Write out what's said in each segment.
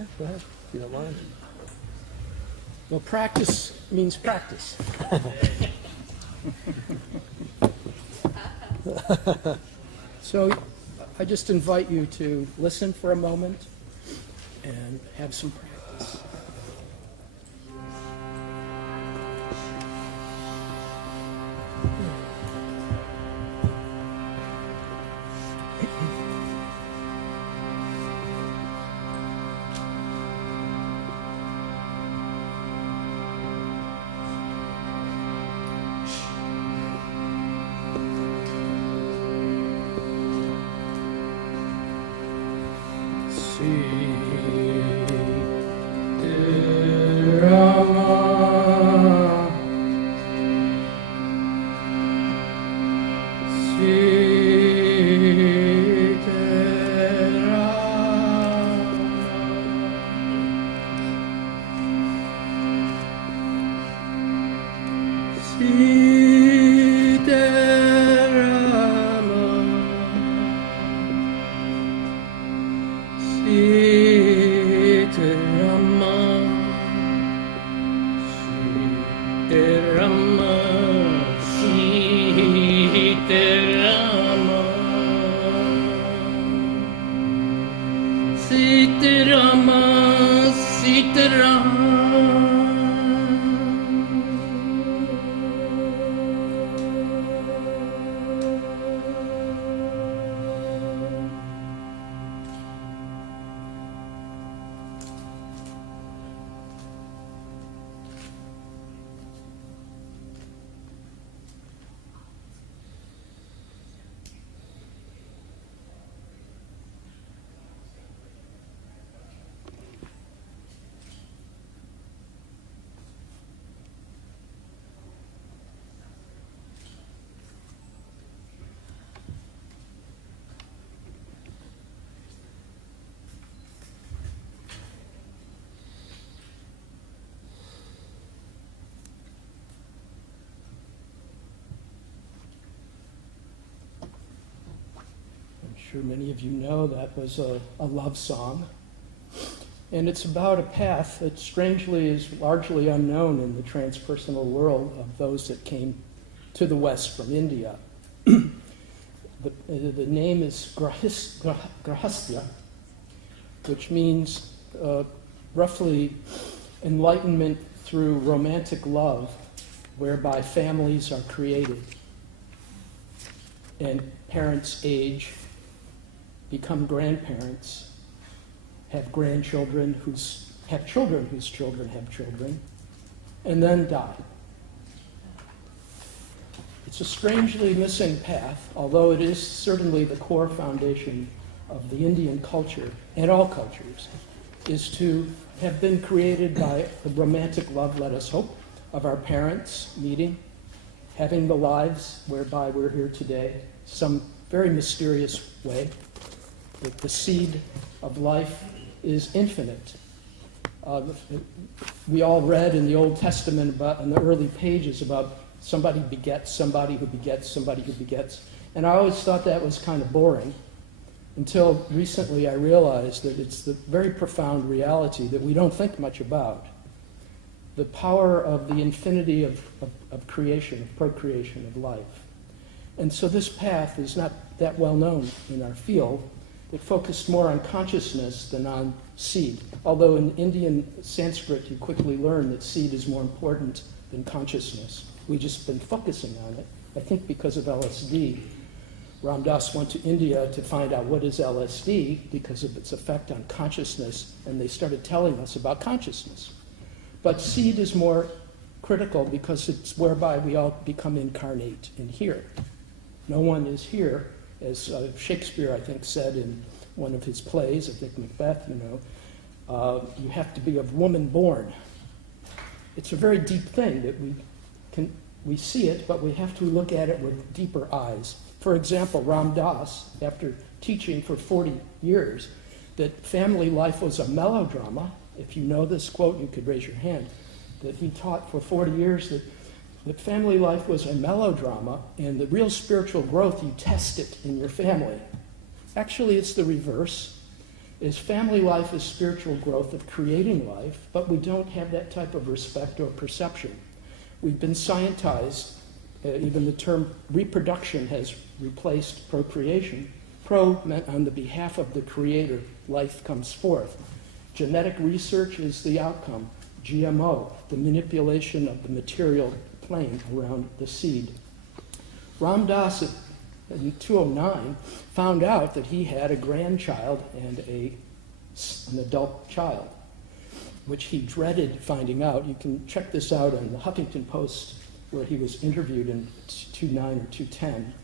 Yeah, go ahead, if you don't mind. Well, practice means practice. So I just invite you to listen for a moment and have some practice. I'm sure many of you know that was a love song. And it's about a path that strangely is largely unknown in the transpersonal world of those that came to the West from India. The name is Grahastya, which means roughly enlightenment through romantic love, whereby families are created and parents age, become grandparents, have grandchildren have children whose children have children, and then die. It's a strangely missing path, although it is certainly the core foundation of the Indian culture, and all cultures, is to have been created by the romantic love, let us hope, of our parents meeting, having the lives whereby we're here today, some very mysterious way, that the seed of life is infinite. We all read in the Old Testament about, in the early pages, about somebody begets somebody who begets somebody who begets. And I always thought that was kind of boring, until recently I realized that it's the very profound reality that we don't think much about. The power of the infinity of creation, of procreation, of life. And so this path is not that well known in our field. It focused more on consciousness than on seed. Although in Indian Sanskrit you quickly learn that seed is more important than consciousness. We've just been focusing on it, I think because of LSD. Ram Dass went to India to find out what is LSD because of its effect on consciousness, and they started telling us about consciousness. But seed is more critical because it's whereby we all become incarnate in here. No one is here, as Shakespeare, I think, said in one of his plays, I think Macbeth, you have to be of woman born. It's a very deep thing that we see it, but we have to look at it with deeper eyes. For example, Ram Dass, after teaching for 40 years, that family life was a melodrama. If you know this quote, you could raise your hand. That he taught for 40 years that family life was a melodrama, and the real spiritual growth, you test it in your family. Actually, it's the reverse. is family life is spiritual growth of creating life, but we don't have that type of respect or perception. We've been scientized. Even the term reproduction has replaced procreation. Pro meant on the behalf of the creator, life comes forth. Genetic research is the outcome. GMO, the manipulation of the material plane around the seed. Ram Dass in 2009 found out that he had a grandchild and an adult child, which he dreaded finding out. You can check this out on the Huffington Post, where he was interviewed in 2009 or 2010.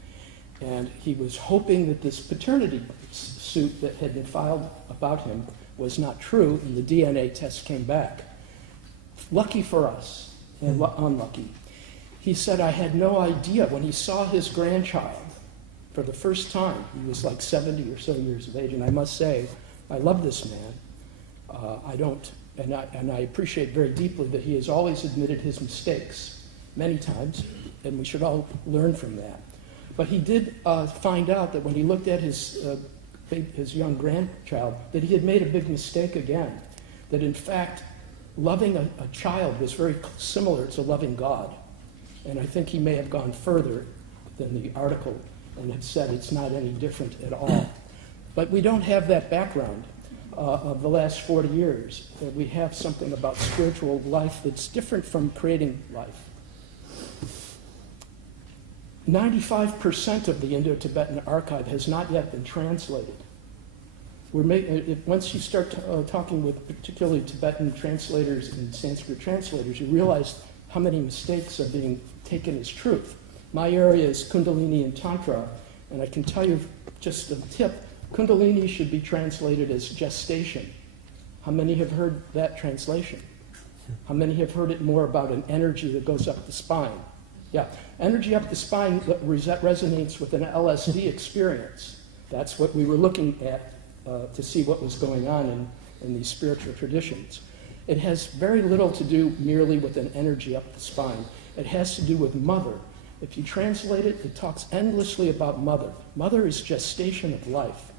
And he was hoping that this paternity suit that had been filed about him was not true, and the DNA test came back. Lucky for us, and unlucky. He said, I had no idea. When he saw his grandchild for the first time, he was like 70 or so years of age, and I must say, I love this man. And I appreciate very deeply that he has always admitted his mistakes, many times, and we should all learn from that. But he did find out that when he looked at his young grandchild, that he had made a big mistake again. That in fact, loving a child was very similar to loving God. And I think he may have gone further than the article and have said it's not any different at all. But we don't have that background of the last 40 years. We have something about spiritual life that's different from creating life. 95% of the Indo-Tibetan archive has not yet been translated. Once you start talking with particularly Tibetan translators and Sanskrit translators, you realize how many mistakes are being taken as truth. My area is Kundalini and Tantra, and I can tell you just a tip, Kundalini should be translated as gestation. How many have heard that translation? How many have heard it more about an energy that goes up the spine? Yeah, energy up the spine resonates with an LSD experience. That's what we were looking at to see what was going on in these spiritual traditions. It has very little to do merely with an energy up the spine. It has to do with mother. If you translate it, it talks endlessly about mother. Mother is gestation of life.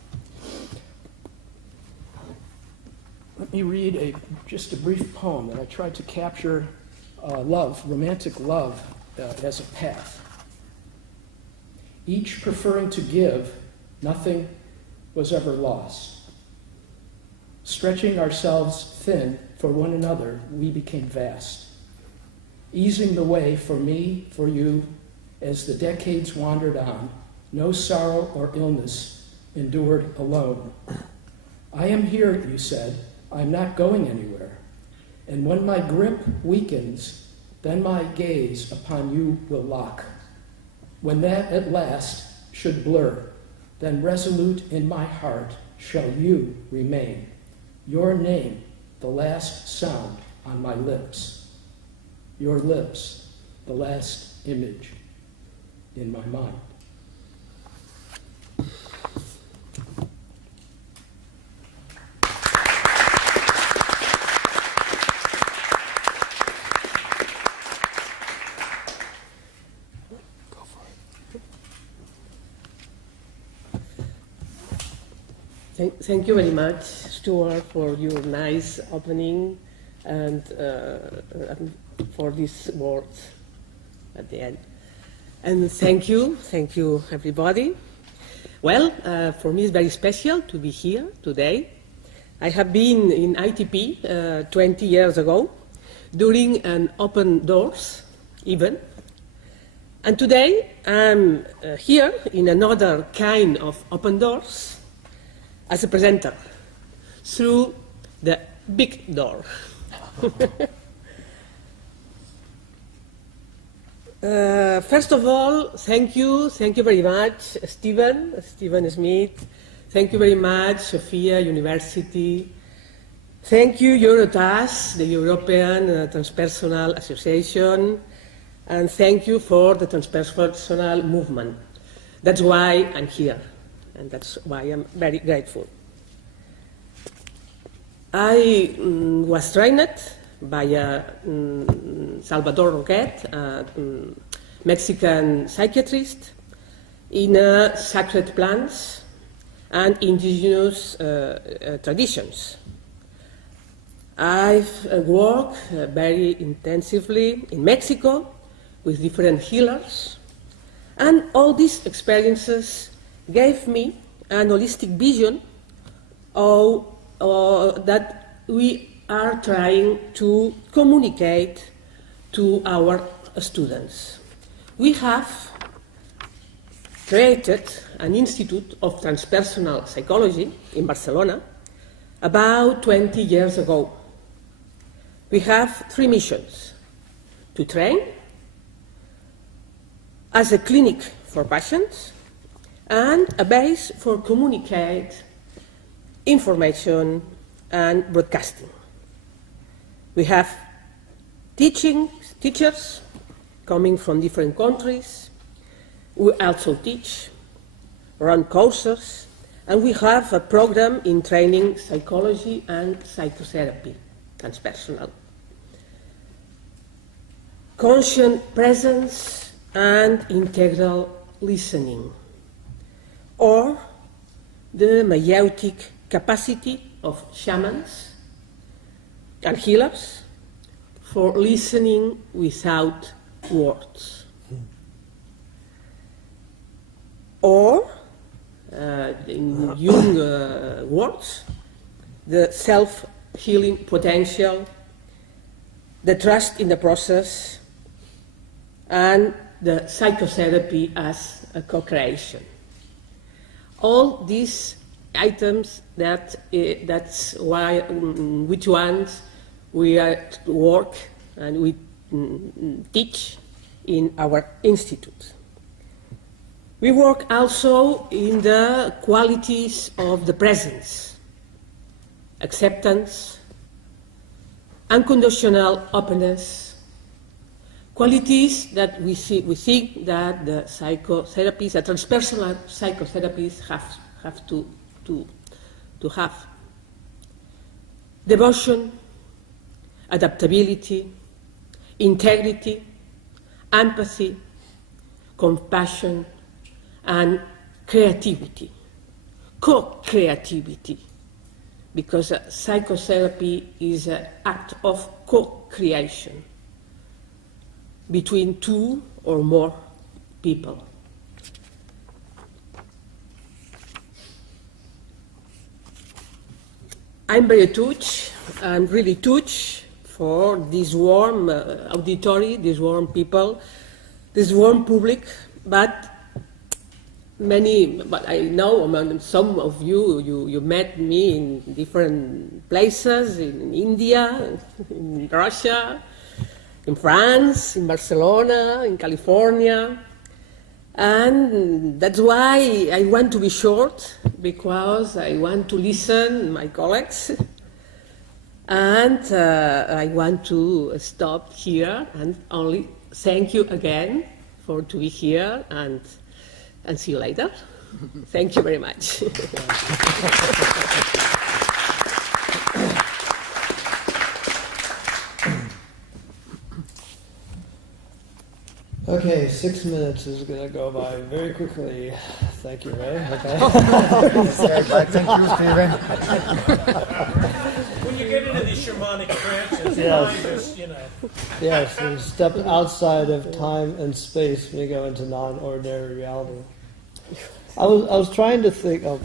Let me read just a brief poem that I tried to capture love, romantic love, as a path. Each preferring to give, nothing was ever lost. Stretching ourselves thin for one another, we became vast. Easing the way for me, for you, as the decades wandered on, no sorrow or illness endured alone. I am here, you said, I'm not going anywhere. And when my grip weakens, then my gaze upon you will lock. When that at last should blur, then resolute in my heart shall you remain. Your name, the last sound on my lips. Your lips, the last image in my mind. Thank you very much, Stuart, for your nice opening and for these words at the end. And thank you everybody. Well, for me it's very special to be here today. I have been in ITP 20 years ago during an open doors event. And today I'm here in another kind of open doors as a presenter through the big door. First of all, thank you very much, Stephen Smith. Thank you very much, Sofia University. Thank you, EUROTAS, the European Transpersonal Association, and thank you for the Transpersonal movement. That's why I'm here, and that's why I'm very grateful. I was trained by Salvador Roquet, a Mexican psychiatrist, in sacred plants and indigenous traditions. I've worked very intensively in Mexico with different healers, and all these experiences gave me an holistic vision of that we are trying to communicate to our students. We have created an Institute of Transpersonal Psychology in Barcelona about 20 years ago. We have 3 missions: to train as a clinic for patients and a base for communicate information and broadcasting. We have teachers coming from different countries. We also teach, run courses, and we have a program in training psychology and psychotherapy, transpersonal. Conscious presence and integral listening, or the meiotic capacity of shamans and healers for listening without words. Or, in Jung words, the self-healing potential, the trust in the process, and the psychotherapy as a co-creation. All these items, that's why which ones we work and we teach in our institute. We work also in the qualities of the presence, acceptance, unconditional openness, qualities that we think that the psychotherapies, the transpersonal psychotherapies have to have. Devotion, adaptability, integrity, empathy, compassion, and creativity, co-creativity, because psychotherapy is an act of co-creation between 2 or more people. I'm very touched, I'm really touched for this warm auditory, these warm people, this warm public, but I know some of you met me in different places, in India, in Russia, in France, in Barcelona, in California. And that's why I want to be short, because I want to listen my colleagues. And I want to stop here and only thank you again for to be here, and see you later. Thank you very much. Okay, 6 minutes is going to go by very quickly. Thank you, Ray. Okay. Thank you, Stephen. When you get into these shamanic trances, Yes. mind is, Yes, you step outside of time and space when you go into non-ordinary reality. I was trying to think. Oh,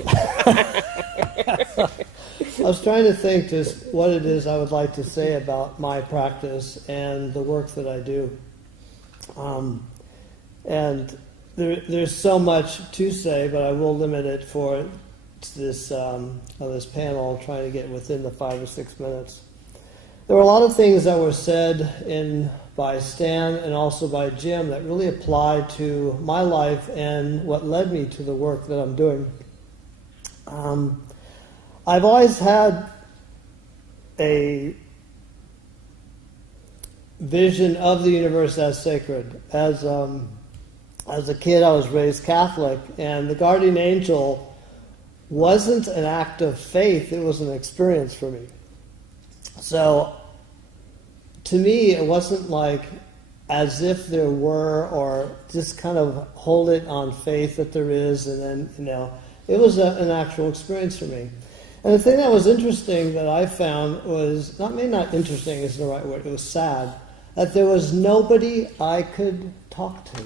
I was trying to think just what it is I would like to say about my practice and the work that I do. And there's so much to say, but I will limit it for this panel, trying to get within the 5 or 6 minutes. There were a lot of things that were said by Stan and also by Jim that really apply to my life and what led me to the work that I'm doing. I've always had a vision of the universe as sacred. As a kid, I was raised Catholic, and the guardian angel wasn't an act of faith, it was an experience for me. So, to me, it wasn't like as if there were, or just kind of hold it on faith that there is, and then, It was an actual experience for me. And the thing that was interesting that I found was, maybe not interesting is the right word, it was sad, that there was nobody I could talk to.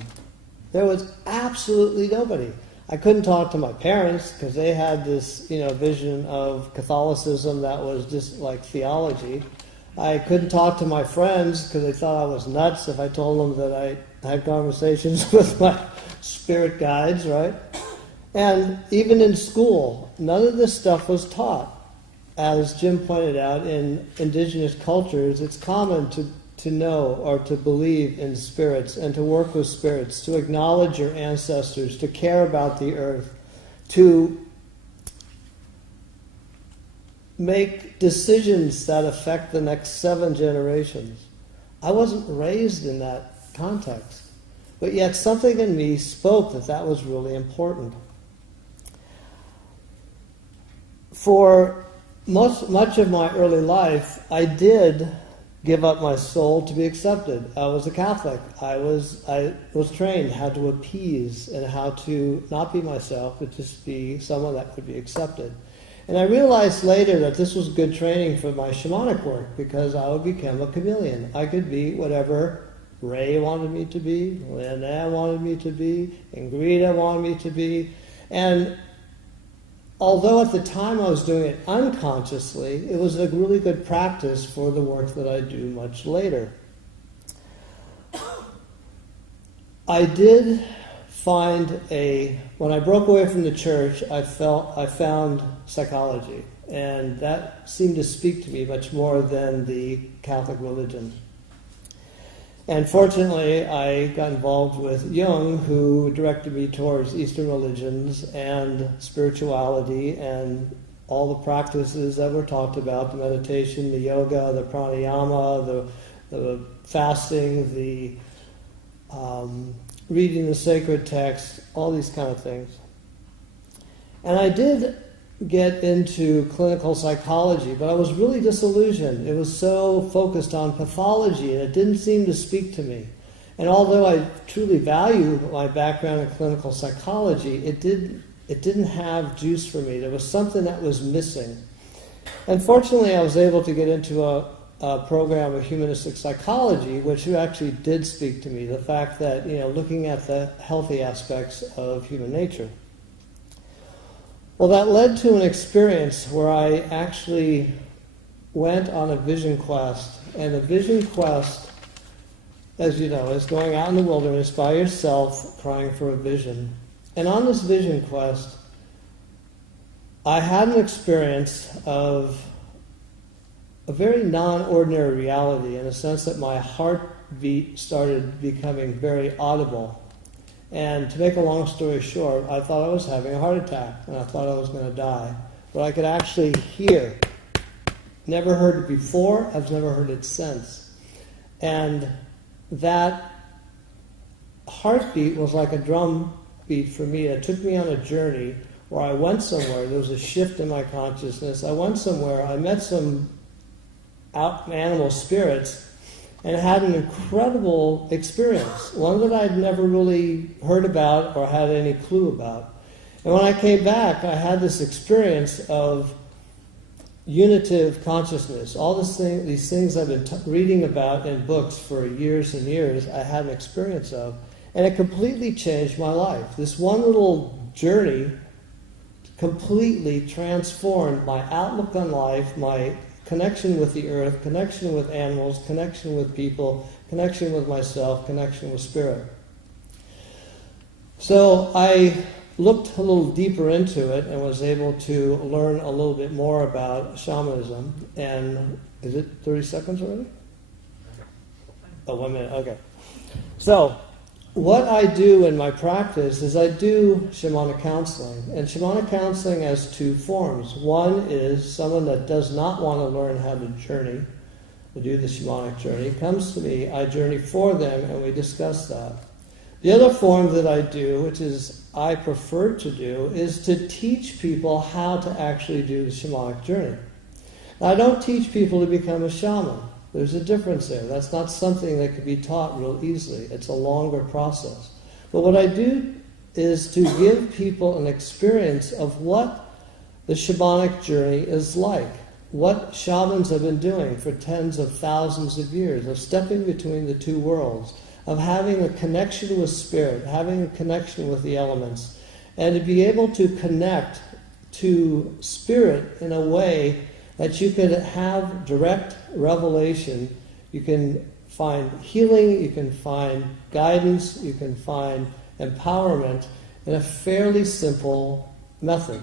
There was absolutely nobody. I couldn't talk to my parents because they had this, vision of Catholicism that was just like theology. I couldn't talk to my friends because they thought I was nuts if I told them that I had conversations with my spirit guides, right? And even in school, none of this stuff was taught. As Jim pointed out, in indigenous cultures, it's common to know or to believe in spirits and to work with spirits, to acknowledge your ancestors, to care about the earth, to make decisions that affect the next 7 generations. I wasn't raised in that context, but yet something in me spoke that was really important. For much of my early life, I did give up my soul to be accepted. I was a Catholic. I was trained how to appease and how to not be myself, but just be someone that could be accepted. And I realized later that this was good training for my shamanic work because I would become a chameleon. I could be whatever Ray wanted me to be, Lynette wanted me to be, Ingrida wanted me to be. And although at the time I was doing it unconsciously, it was a really good practice for the work that I do much later. I did find when I broke away from the church, I found psychology, and that seemed to speak to me much more than the Catholic religion. And fortunately, I got involved with Jung, who directed me towards Eastern religions and spirituality and all the practices that were talked about, the meditation, the yoga, the pranayama, the fasting, the reading the sacred text, all these kind of things. And I did get into clinical psychology, but I was really disillusioned. It was so focused on pathology, and it didn't seem to speak to me. And although I truly value my background in clinical psychology, it didn't have juice for me. There was something that was missing. And fortunately, I was able to get into a program of humanistic psychology, which actually did speak to me. The fact that, looking at the healthy aspects of human nature. Well, that led to an experience where I actually went on a vision quest. And a vision quest, as you know, is going out in the wilderness by yourself, crying for a vision. And on this vision quest, I had an experience of a very non-ordinary reality, in a sense that my heartbeat started becoming very audible. And to make a long story short, I thought I was having a heart attack, and I thought I was going to die. But I could actually hear. Never heard it before, I've never heard it since. And that heartbeat was like a drum beat for me. It took me on a journey where I went somewhere. There was a shift in my consciousness. I went somewhere, I met some animal spirits, and had an incredible experience, one that I'd never really heard about or had any clue about. And when I came back, I had this experience of unitive consciousness. All these things I've been reading about in books for years and years, I had an experience of. And it completely changed my life. This one little journey completely transformed my outlook on life, my connection with the earth, connection with animals, connection with people, connection with myself, connection with spirit. So I looked a little deeper into it and was able to learn a little bit more about shamanism. And is it 30 seconds already? Oh, 1 minute, okay. So what I do in my practice is I do shamanic counseling. And shamanic counseling has 2 forms. One is someone that does not want to learn how to journey, to do the shamanic journey, comes to me, I journey for them, and we discuss that. The other form that I do, which is I prefer to do, is to teach people how to actually do the shamanic journey. Now, I don't teach people to become a shaman. There's a difference there. That's not something that can be taught real easily. It's a longer process. But what I do is to give people an experience of what the shamanic journey is like, what shamans have been doing for tens of thousands of years, of stepping between the two worlds, of having a connection with spirit, having a connection with the elements, and to be able to connect to spirit in a way that you can have direct revelation. You can find healing, you can find guidance, you can find empowerment in a fairly simple method.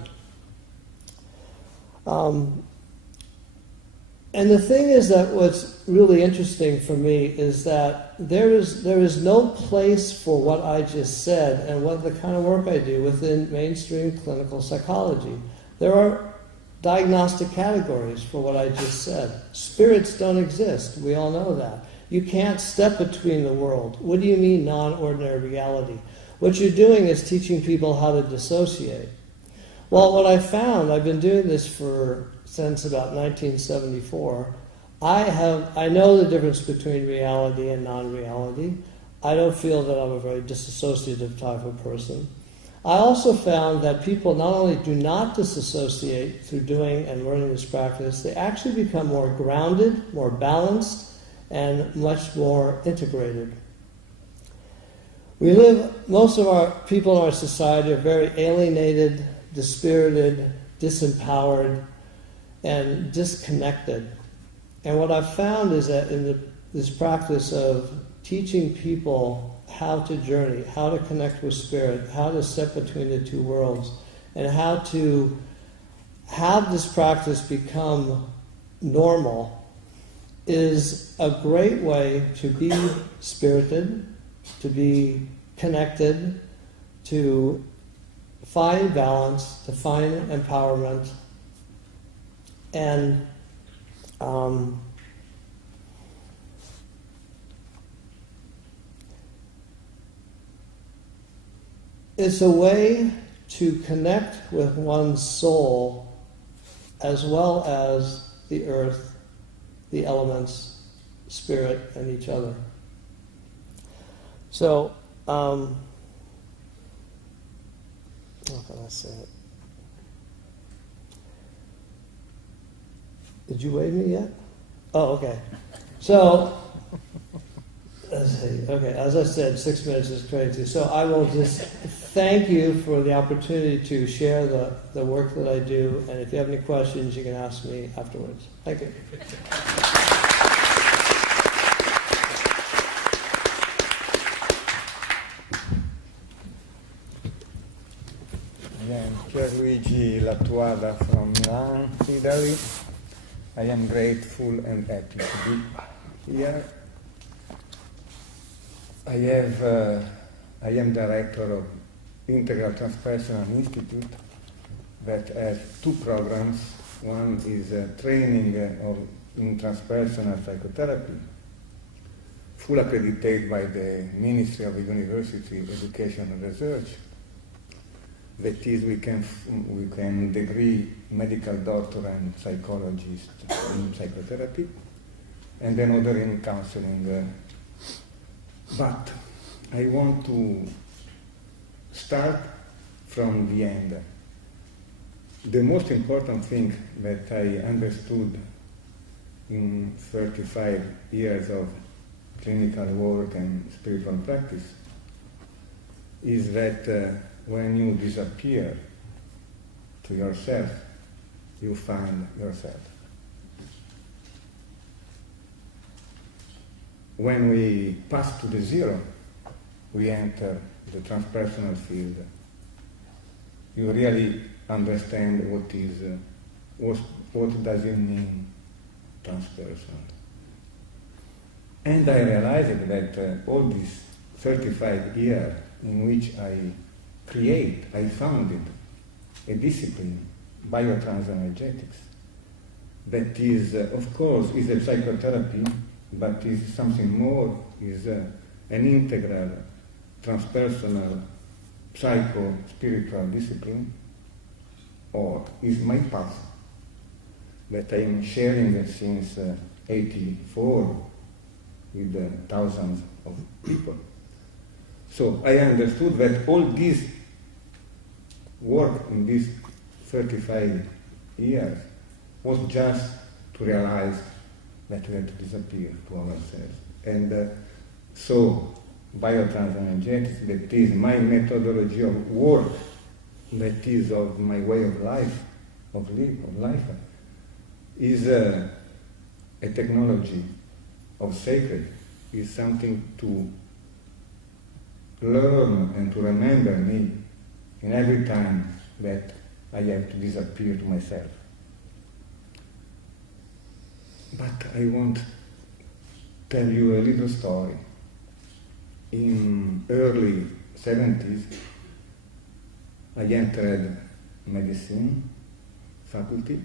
And the thing is that what's really interesting for me is that there is no place for what I just said and what the kind of work I do within mainstream clinical psychology. There are diagnostic categories for what I just said. Spirits don't exist. We all know that. You can't step between the world. What do you mean non-ordinary reality? What you're doing is teaching people how to dissociate. Well, what I found, I've been doing this since about 1974. I know the difference between reality and non-reality. I don't feel that I'm a very disassociative type of person. I also found that people not only do not disassociate through doing and learning this practice, they actually become more grounded, more balanced, and much more integrated. Most of our people in our society are very alienated, dispirited, disempowered, and disconnected. And what I've found is that in this practice of teaching people how to journey, how to connect with spirit, how to step between the two worlds, and how to have this practice become normal is a great way to be spirited, to be connected, to find balance, to find empowerment, and it's a way to connect with one's soul as well as the earth, the elements, spirit, and each other. So, how can I say it? Did you wave me yet? Oh, okay. So, let's see. Okay, as I said, 6 minutes is crazy. So I will just thank you for the opportunity to share the work that I do. And if you have any questions, you can ask me afterwards. Thank you. I am Pierluigi Lattuada from Milan, Italy. I am grateful and happy to be here. I am director of Integral Transpersonal Institute that has 2 programs. One is training in transpersonal psychotherapy, full accredited by the Ministry of University Education and Research. That is, we can degree medical doctor and psychologist in psychotherapy, and then other in counseling. But I want to start from the end. The most important thing that I understood in 35 years of clinical work and spiritual practice is that when you disappear to yourself, you find yourself. When we pass to the zero, we enter the transpersonal field. You really understand what does it mean transpersonal. And I realized that all these 35 years in which I founded a discipline, biotransenergetics, that is, of course, is a psychotherapy, but is something more, is an integral, transpersonal, psycho-spiritual discipline, or is my path that I am sharing since 1984 with thousands of people. So I understood that all these work in these 35 years was just to realize that we had to disappear to ourselves. And so biotransenergetics, that is my methodology of work, that is of my way of life, is a technology of sacred, is something to learn and to remember me in every time that I have to disappear to myself. But I want to tell you a little story. In early 70s, I entered medicine faculty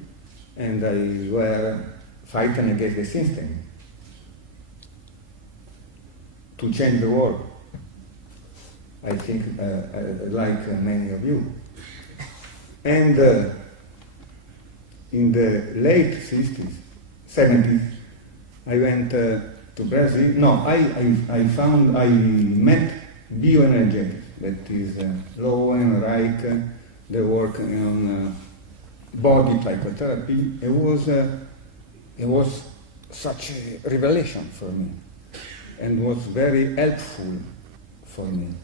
and I were fighting against the system to change the world. I think like many of you. And in the late 60s, 70s, I went to Brazil. No, I met bioenergetics, that is Lowe and Reich, they work on body psychotherapy. It was such a revelation for me and was very helpful for me.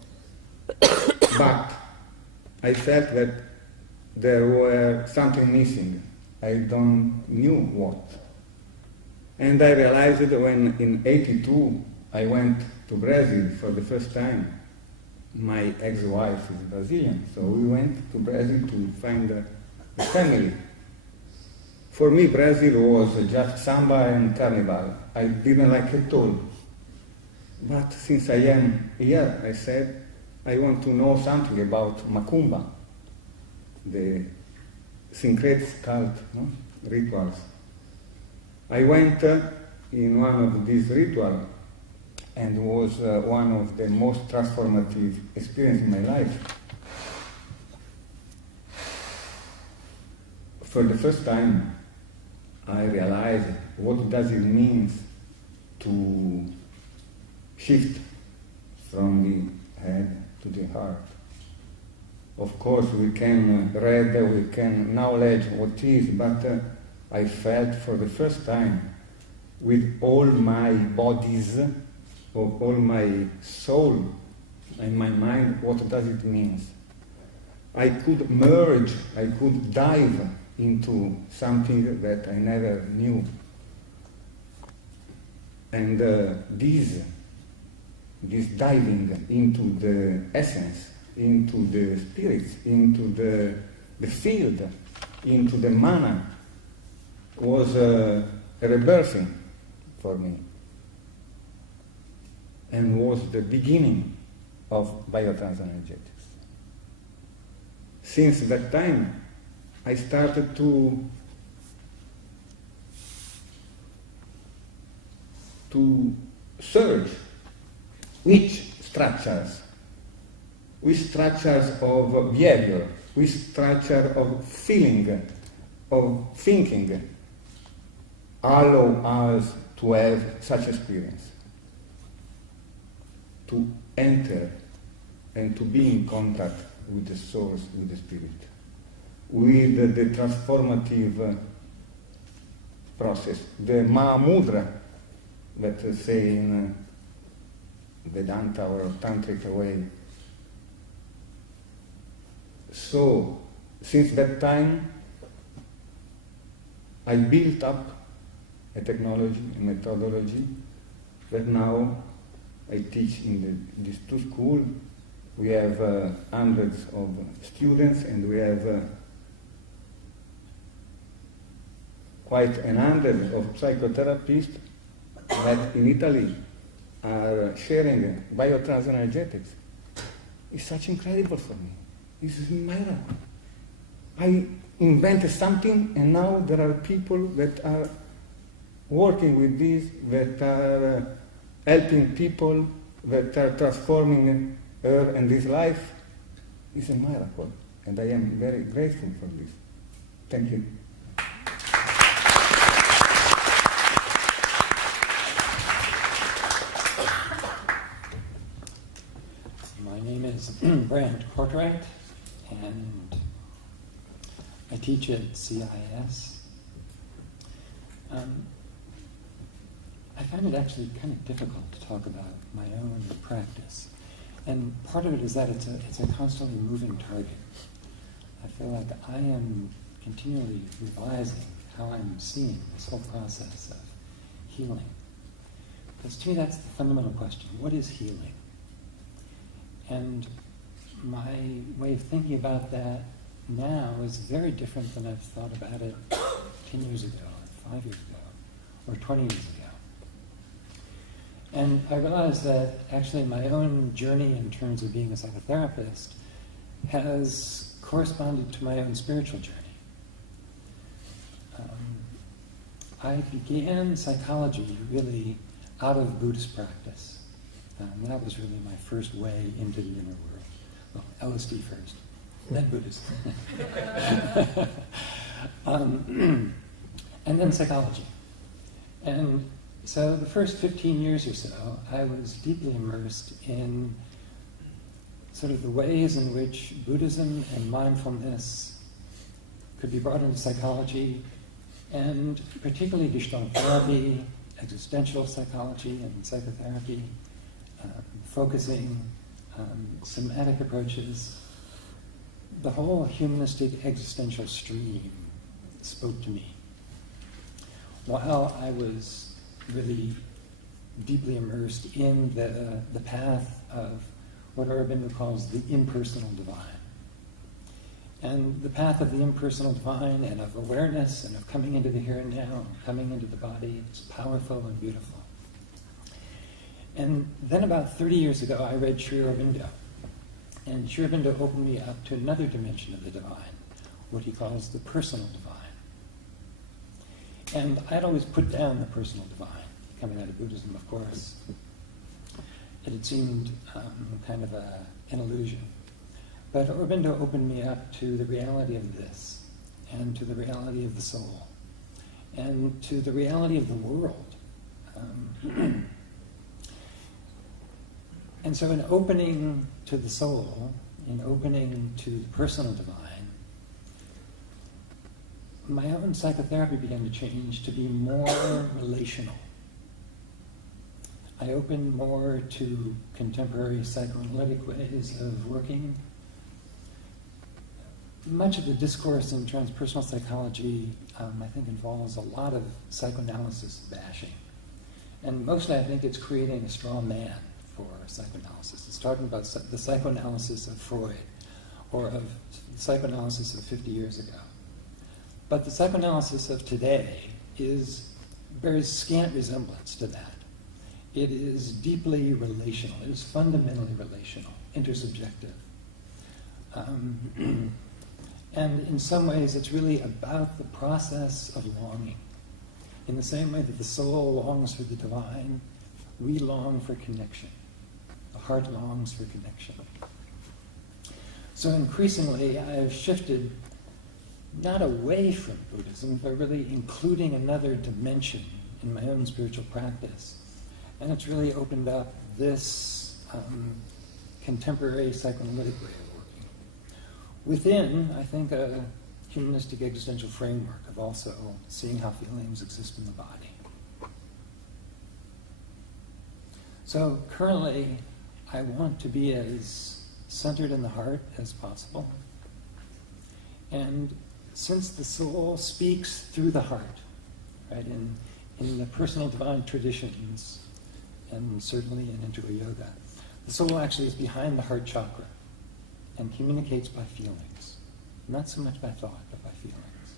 But I felt that there were something missing. I don't knew what. And I realized when in 82 I went to Brazil for the first time. My ex-wife is Brazilian, so we went to Brazil to find a family. For me, Brazil was just samba and carnival. I didn't like it at all. But since I am here, I said, I want to know something about Macumba, the syncretic cult, no? Rituals. I went in one of these rituals and was one of the most transformative experiences in my life. For the first time, I realized what does it mean to shift from the head to the heart. Of course, we can read, we can knowledge what is, but I felt for the first time with all my bodies, of all my soul and my mind, what does it mean? I could merge, I could dive into something that I never knew. And this diving into the essence, into the spirits, into the field, into the mana, was a rebirthing for me and was the beginning of biotransenergetics. Since that time, I started to search which structures of behavior, which structure of feeling, of thinking, allow us to have such experience, to enter and to be in contact with the source, with the spirit, with the transformative process, the Mahamudra that say in Vedanta or Tantric way. So, since that time, I built up a technology, a methodology that now I teach in these two schools. We have hundreds of students and we have quite 100 of psychotherapists that in Italy are sharing biotransenergetics. It's such incredible for me. This is a miracle. I invented something and now there are people that are working with this, that are helping people, that are transforming her and this life. It's a miracle. And I am very grateful for this. Thank you. My name is Brand Corcoran, and I teach at CIS. I find it actually kind of difficult to talk about my own practice. And part of it is that it's a constantly moving target. I feel like I am continually revising how I'm seeing this whole process of healing. Because to me that's the fundamental question. What is healing? And my way of thinking about that now is very different than I've thought about it 10 years ago, or 5 years ago, or 20 years ago. And I realized that actually my own journey in terms of being a psychotherapist has corresponded to my own spiritual journey. I began psychology really out of Buddhist practice. That was really my first way into the inner world. Well, LSD first, then Buddhism. And then psychology. And so the first 15 years or so, I was deeply immersed in sort of the ways in which Buddhism and mindfulness could be brought into psychology, and particularly Gestalt therapy, existential psychology and psychotherapy, focusing, somatic approaches. The whole humanistic existential stream spoke to me. While I was really deeply immersed in the path of what Aurobindo calls the impersonal divine. And the path of the impersonal divine and of awareness and of coming into the here and now, coming into the body, it's powerful and beautiful. And then about 30 years ago, I read Sri Aurobindo. And Sri Aurobindo opened me up to another dimension of the divine, what he calls the personal divine. And I'd always put down the personal divine, coming out of Buddhism, of course. It had seemed kind of an illusion. But Aurobindo opened me up to the reality of this, and to the reality of the soul, and to the reality of the world. And so in opening to the soul, in opening to the personal divine, my own psychotherapy began to change to be more relational. I opened more to contemporary psychoanalytic ways of working. Much of the discourse in transpersonal psychology, I think, involves a lot of psychoanalysis bashing. And mostly I think it's creating a straw man for psychoanalysis. It's talking about the psychoanalysis of Freud, or of psychoanalysis of 50 years ago. But the psychoanalysis of today bears scant resemblance to that. It is deeply relational. It is fundamentally relational, intersubjective. And in some ways, it's really about the process of longing. In the same way that the soul longs for the divine, we long for connection. The heart longs for connection. So increasingly, I've shifted not away from Buddhism, but really including another dimension in my own spiritual practice. And it's really opened up this contemporary psychoanalytic way of working. Within, I think, a humanistic existential framework of also seeing how feelings exist in the body. So currently, I want to be as centered in the heart as possible. And since the soul speaks through the heart, right, in the personal divine traditions, and certainly in integral yoga, the soul actually is behind the heart chakra and communicates by feelings, not so much by thought, but by feelings.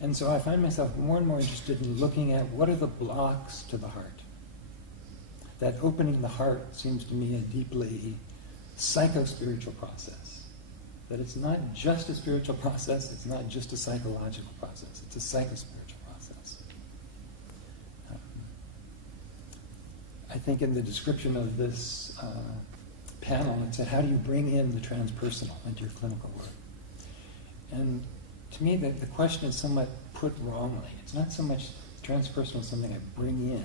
And so I find myself more and more interested in looking at what are the blocks to the heart. That opening the heart seems to me a deeply psycho-spiritual process. That it's not just a spiritual process, it's not just a psychological process, it's a psycho-spiritual process. I think in the description of this panel, it said, how do you bring in the transpersonal into your clinical work? And to me, the question is somewhat put wrongly. It's not so much transpersonal as something I bring in.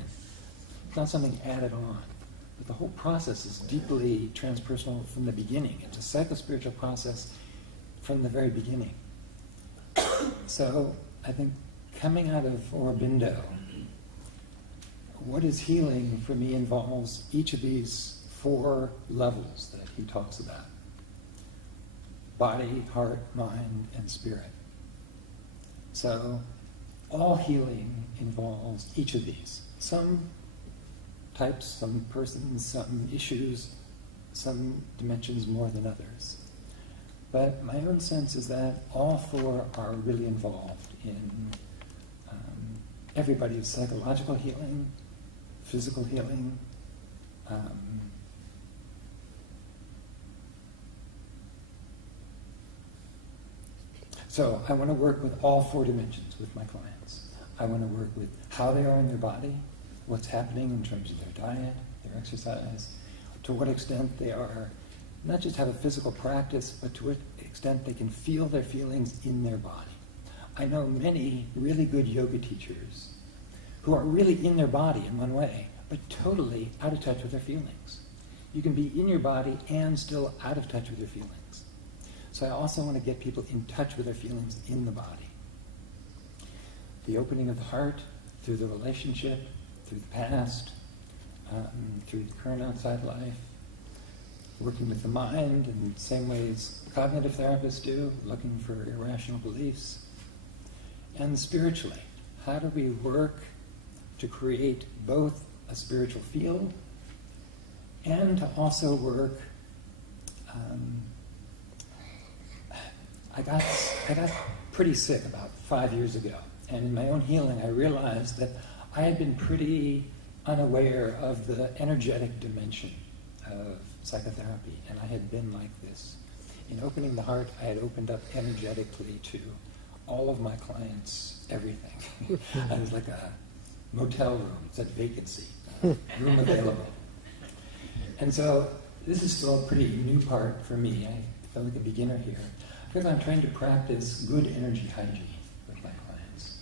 It's not something added on. But the whole process is deeply transpersonal from the beginning. It's a psycho-spiritual process from the very beginning. So I think coming out of Aurobindo, what is healing for me involves each of these 4 levels that he talks about: body, heart, mind, and spirit. So all healing involves each of these. Some types, some persons, some issues, some dimensions more than others. But my own sense is that all 4 are really involved in everybody's psychological healing, physical healing, so I want to work with all 4 dimensions with my clients. I want to work with how they are in their body, what's happening in terms of their diet, their exercise, to what extent they are, not just have a physical practice, but to what extent they can feel their feelings in their body. I know many really good yoga teachers who are really in their body in one way, but totally out of touch with their feelings. You can be in your body and still out of touch with your feelings. So I also want to get people in touch with their feelings in the body. The opening of the heart through the relationship, through the past, through the current outside life, working with the mind in the same ways cognitive therapists do, looking for irrational beliefs. And spiritually, how do we work to create both a spiritual field and to also work. I got pretty sick about 5 years ago, and in my own healing I realized that I had been pretty unaware of the energetic dimension of psychotherapy, and I had been like this. In opening the heart, I had opened up energetically to all of my clients, everything. I was like a motel room, it said vacancy, room available. And so this is still a pretty new part for me. I feel like a beginner here, because I'm trying to practice good energy hygiene with my clients.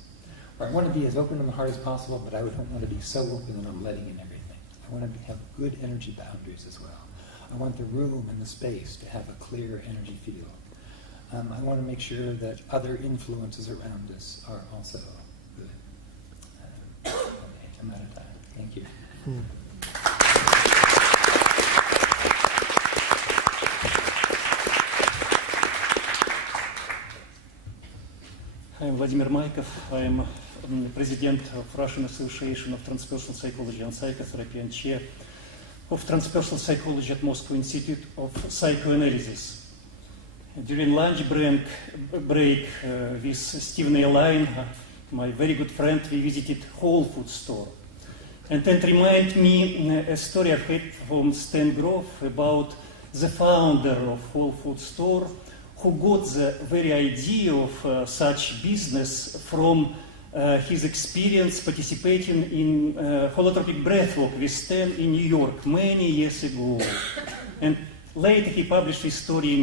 Where I want to be as open in the heart as possible, but I don't want to be so open that I'm letting in everything. I want to have good energy boundaries as well. I want the room and the space to have a clear energy field. I want to make sure that other influences around us are also good. Okay, I'm out of time. Thank you. I'm Vladimir Maikov. I'm president of Russian Association of Transpersonal Psychology and Psychotherapy and chair of Transpersonal Psychology at Moscow Institute of Psychoanalysis. During lunch break with Stephen Aline, my very good friend, we visited Whole Food store. And it reminded me a story I heard from Stan Grof about the founder of Whole Food store, who got the very idea of such business from his experience participating in holotropic breathwork with Stan in New York many years ago. And later he published his story in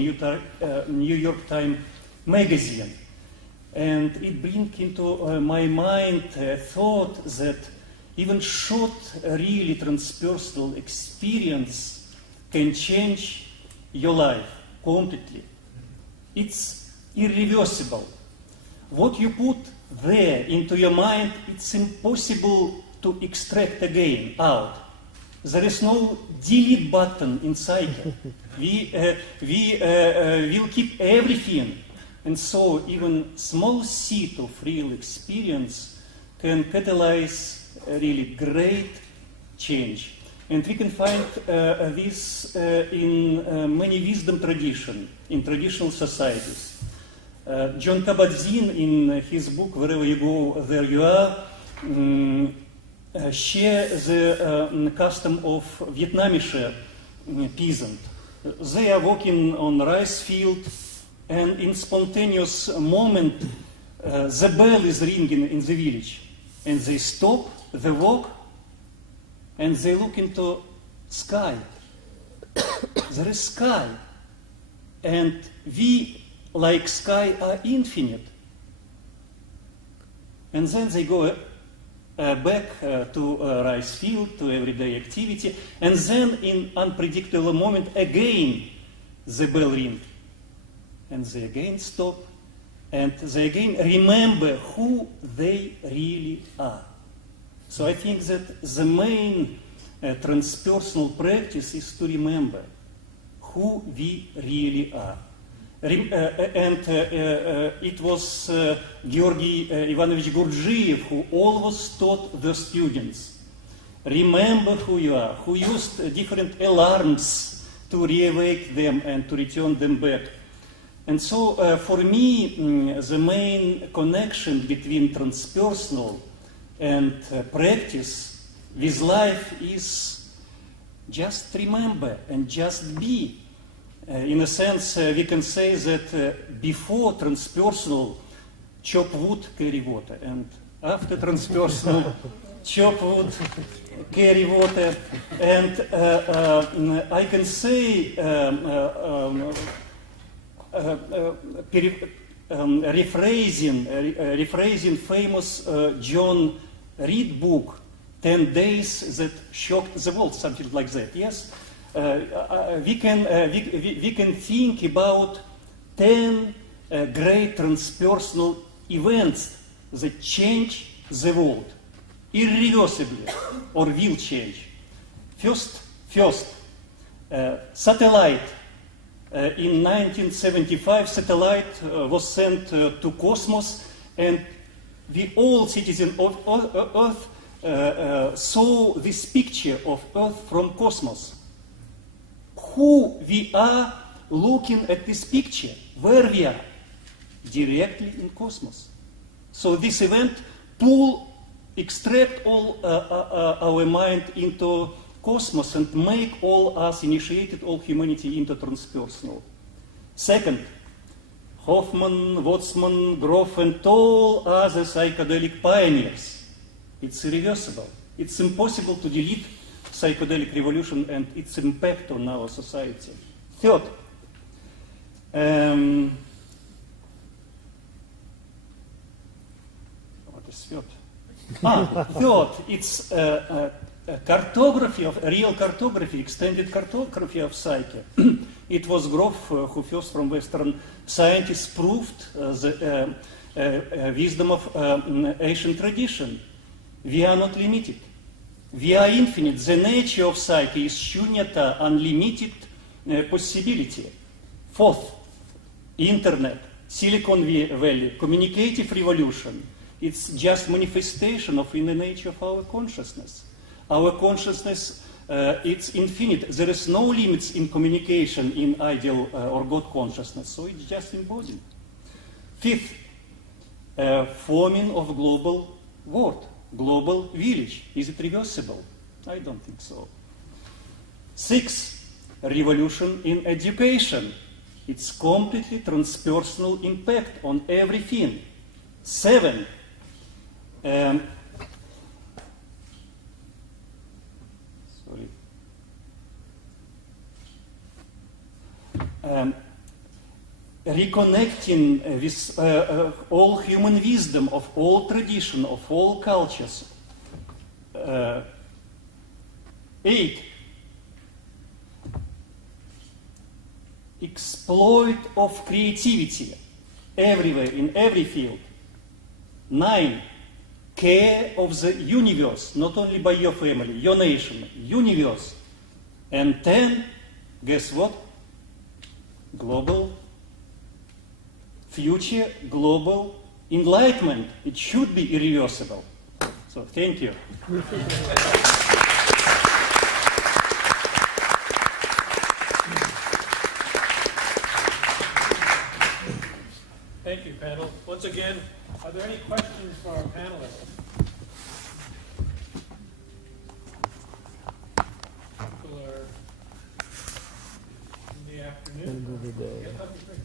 New York Times magazine. And it brings into my mind a thought that even short, really transpersonal experience can change your life completely. It's irreversible. What you put there into your mind, it's impossible to extract again out. There is no delete button inside it. We will keep everything. And so even small seed of real experience can catalyze a really great change. And we can find this in many wisdom traditions, in traditional societies. John Kabat-Zinn, in his book, Wherever You Go, There You Are, share the custom of Vietnamese peasant. They are walking on rice field, and in spontaneous moment, the bell is ringing in the village, and they stop the walk, and they look into sky. There is sky, and we, like sky, are infinite. And then they go back to rice field, to everyday activity, and then in unpredictable moment again the bell rings, and they again stop, and they again remember who they really are. So I think that the main transpersonal practice is to remember who we really are. It was Georgy Ivanovich Gurdjieff who always taught the students, remember who you are, who used different alarms to reawake them and to return them back. And so for me, the main connection between transpersonal and practice with life is just remember and just be. In a sense, we can say that before transpersonal, chop wood, carry water, and after transpersonal, chop wood, carry water, and I can say, rephrasing famous John Reed book, 10 Days That Shocked the World, something like that, yes? We can think about 10 great transpersonal events that change the world irreversibly or will change. First, satellite. In 1975, satellite was sent to cosmos, and we all citizens of Earth saw this picture of Earth from cosmos. Who we are looking at this picture, where we are, directly in cosmos. So this event extract all our mind into cosmos and make all us, initiated all humanity into transpersonal. Second, Hoffman, Watsman, Grof, and all other psychedelic pioneers. It's irreversible. It's impossible to delete psychedelic revolution and its impact on our society. Third, what is third? Third, it's cartography of real cartography, extended cartography of psyche. It was Grof who first, from Western scientists, proved the wisdom of ancient tradition. We are not limited. We are infinite. The nature of psyche is shunyata, unlimited possibility. Fourth, internet, Silicon Valley, communicative revolution. It's just manifestation of inner nature of our consciousness. Our consciousness, it's infinite. There is no limits in communication in ideal or God consciousness, so it's just embodied. Fifth, forming of global world. Global village. Is it reversible? I don't think so. Six, revolution in education. It's completely transpersonal impact on everything. Seven, reconnecting with all human wisdom of all tradition, of all cultures. 8, exploit of creativity everywhere, in every field. 9, care of the universe, not only by your family, your nation, universe. And 10, guess what? Global future, global enlightenment. It should be irreversible. So thank you. Thank you, panel. Once again, are there any questions for our panelists? People are in the afternoon. End of the day. Yeah, that'd be great.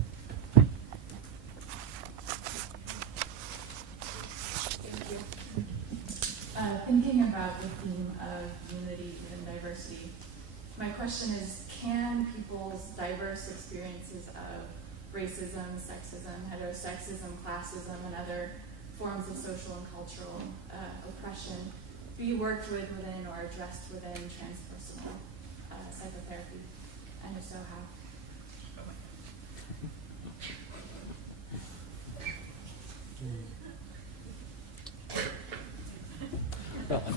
Thinking about the theme of unity and diversity, my question is, can people's diverse experiences of racism, sexism, heterosexism, classism, and other forms of social and cultural oppression be worked with within or addressed within transpersonal psychotherapy? And if so, how?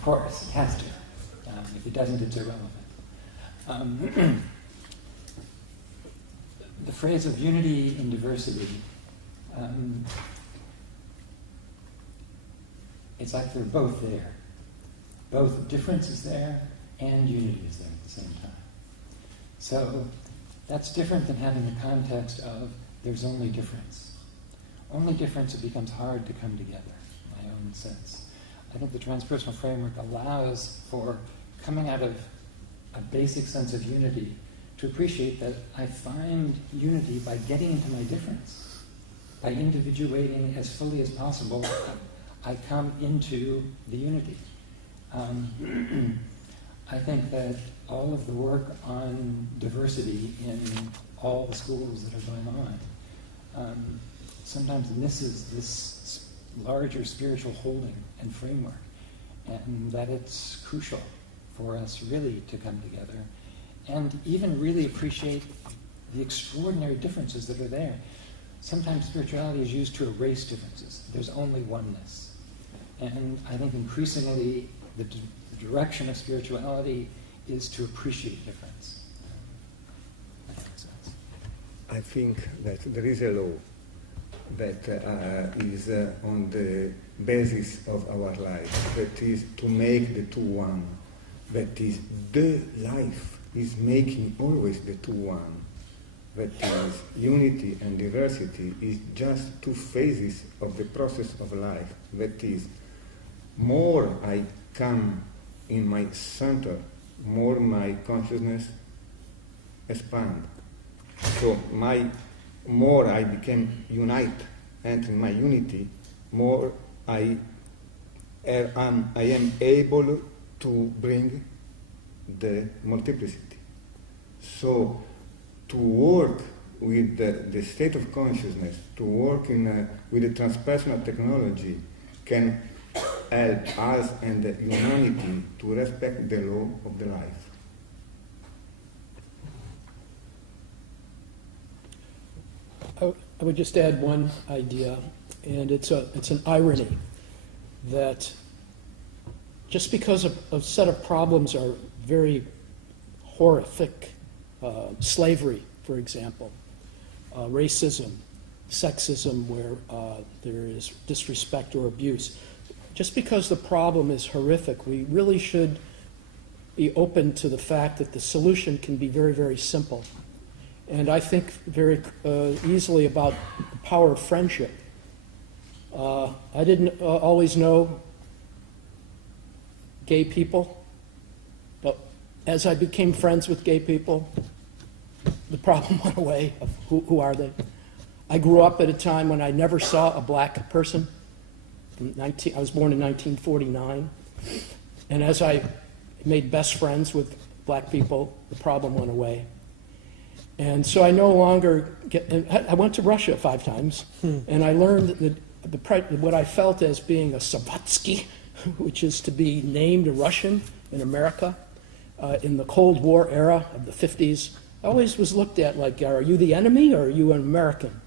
course, it has to. If it doesn't, it's irrelevant. The phrase of unity in diversity, it's like they're both there. Both difference is there and unity is there at the same time. So that's different than having the context of there's only difference. Only difference, it becomes hard to come together, in my own sense. I think the transpersonal framework allows for coming out of a basic sense of unity to appreciate that I find unity by getting into my difference. By individuating as fully as possible, I come into the unity. I think that all of the work on diversity in all the schools that are going on sometimes misses this larger spiritual holding and framework, and that it's crucial for us really to come together and even really appreciate the extraordinary differences that are there. Sometimes spirituality is used to erase differences. There's only oneness. And I think increasingly the direction of spirituality is to appreciate difference. That makes sense. I think that there is a law that is on the basis of our life, that is to make the two one. That is, the life is making always the two one. That is, unity and diversity is just two phases of the process of life. That is, more I come in my center, more my consciousness expand. So more I became unite, and in my unity, more I am able to bring the multiplicity. So to work with the state of consciousness, to work with the transpersonal technology can help us and the humanity to respect the law of the life. I would just add one idea, and it's an irony that just because a set of problems are very horrific, slavery, for example, racism, sexism, where there is disrespect or abuse, just because the problem is horrific, we really should be open to the fact that the solution can be very, very simple. And I think very easily about the power of friendship. I didn't always know gay people, but as I became friends with gay people, the problem went away of who are they. I grew up at a time when I never saw a black person. I was born in 1949, and as I made best friends with black people, the problem went away. And so I no longer I went to Russia 5 times, and I learned that what I felt as being a Savatsky, which is to be named a Russian in America in the Cold War era of the 50s, always was looked at like, are you the enemy or are you an American?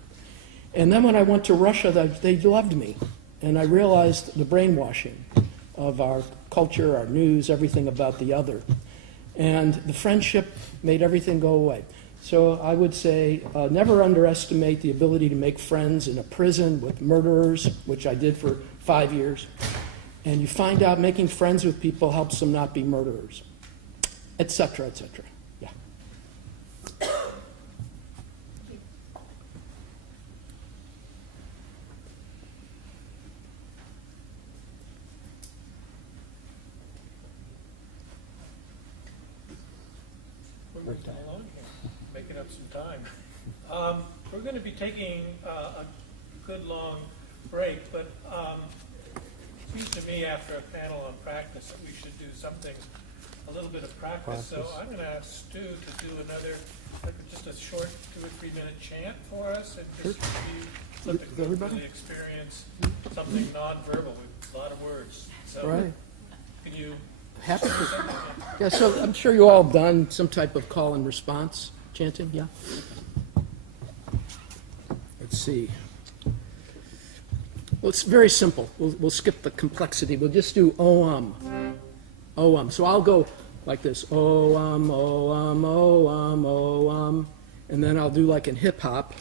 And then when I went to Russia, they loved me. And I realized the brainwashing of our culture, our news, everything about the other. And the friendship made everything go away. So I would say never underestimate the ability to make friends in a prison with murderers, which I did for 5 years. And you find out making friends with people helps them not be murderers, et cetera, et cetera. Yeah. We're moving along here, making up some time. We're going to be taking a good long break, but it seems to me after a panel on practice that we should do something, a little bit of practice. So I'm going to ask Stu to do another, just a short 2 or 3 minute chant for us, and just really experience something nonverbal with a lot of words. So Right. Can you? Happy to. Yeah, so I'm sure you all have done some type of call and response chanting, yeah? Let's see. Well, it's very simple. We'll skip the complexity. We'll just do Om. So I'll go like this, and then I'll do like in hip hop,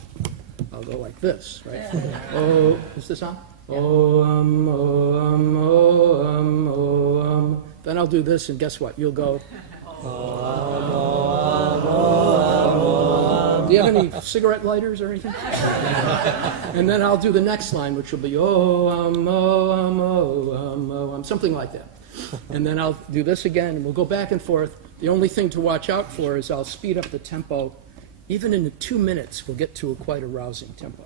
I'll go like this, right? Oh, is this on? Then I'll do this, and guess what? You'll go. Do you have any cigarette lighters or anything? And then I'll do the next line, which will be something like that. And then I'll do this again, and we'll go back and forth. The only thing to watch out for is I'll speed up the tempo. Even in the 2 minutes, we'll get to quite a rousing tempo.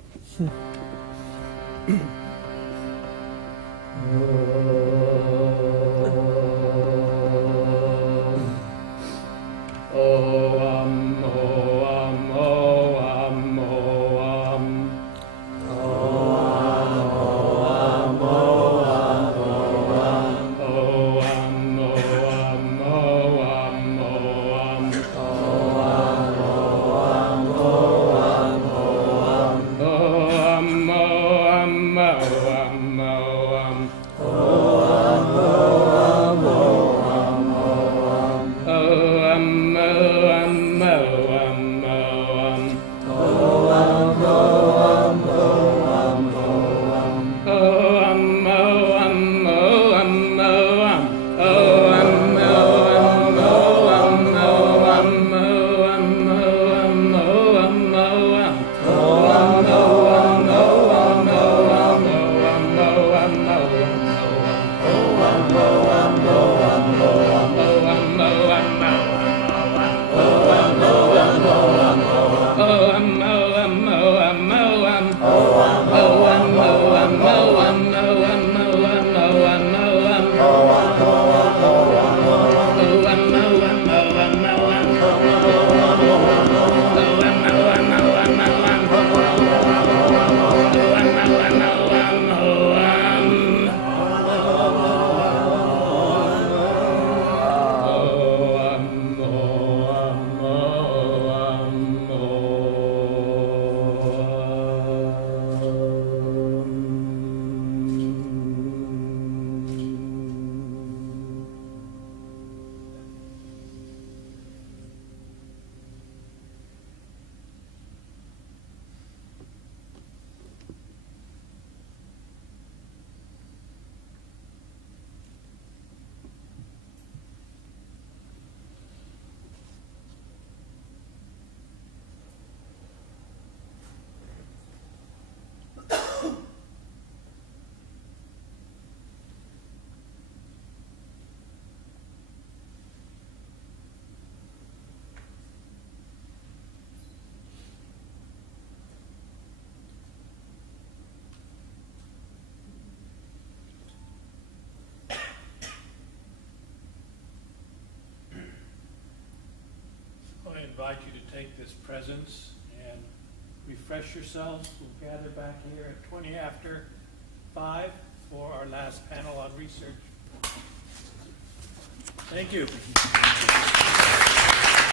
I invite you to take this presence and refresh yourselves. We'll gather back here at 20 after 5 for our last panel on research. Thank you.